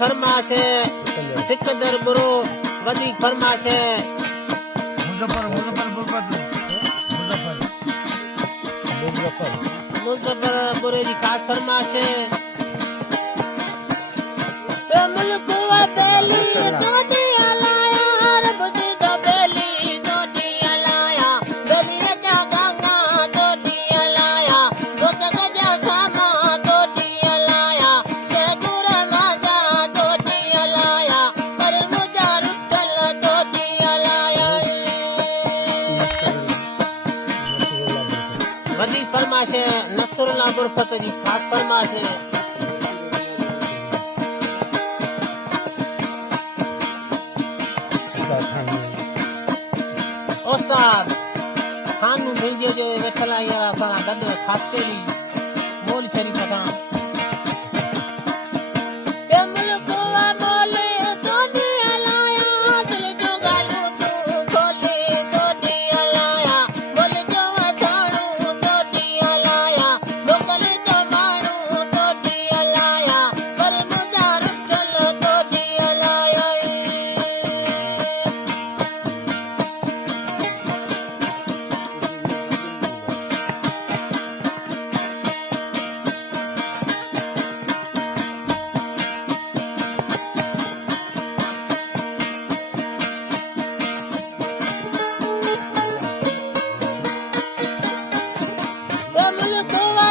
फरमाश है सिकंदर बुरो वधीक फरमाश है मुजफ्फर बुरे जी खास फरमाश है मुल्क वा बेली तोड़ी अलाया रब जी दा बेली तोड़ी अलाया बेली जा गंगा तोड़ी अलाया गोत गजा सामा तोड़ी अलाया शेखुर माजा तोड़ी अलाया पर मुजा रुटल तोड़ी अलाया वधी फरमाश है नसरुल्लाह बुरफत जी खास फरमाश है उस्ताद खानू भेजे जो वेठल आई असां गॾु खाते री मोल शरीफ़ सां मुल्क वा मोले तोड़ी अलाया दिल जो गालू तू खोले तोड़ी अलाया बोल जो थाणू तोड़ी अलाया मोकल तो माण्हू तोड़ी अलाया पर मुंहिंजा रुटल तोड़ी अलाया मुल्क वा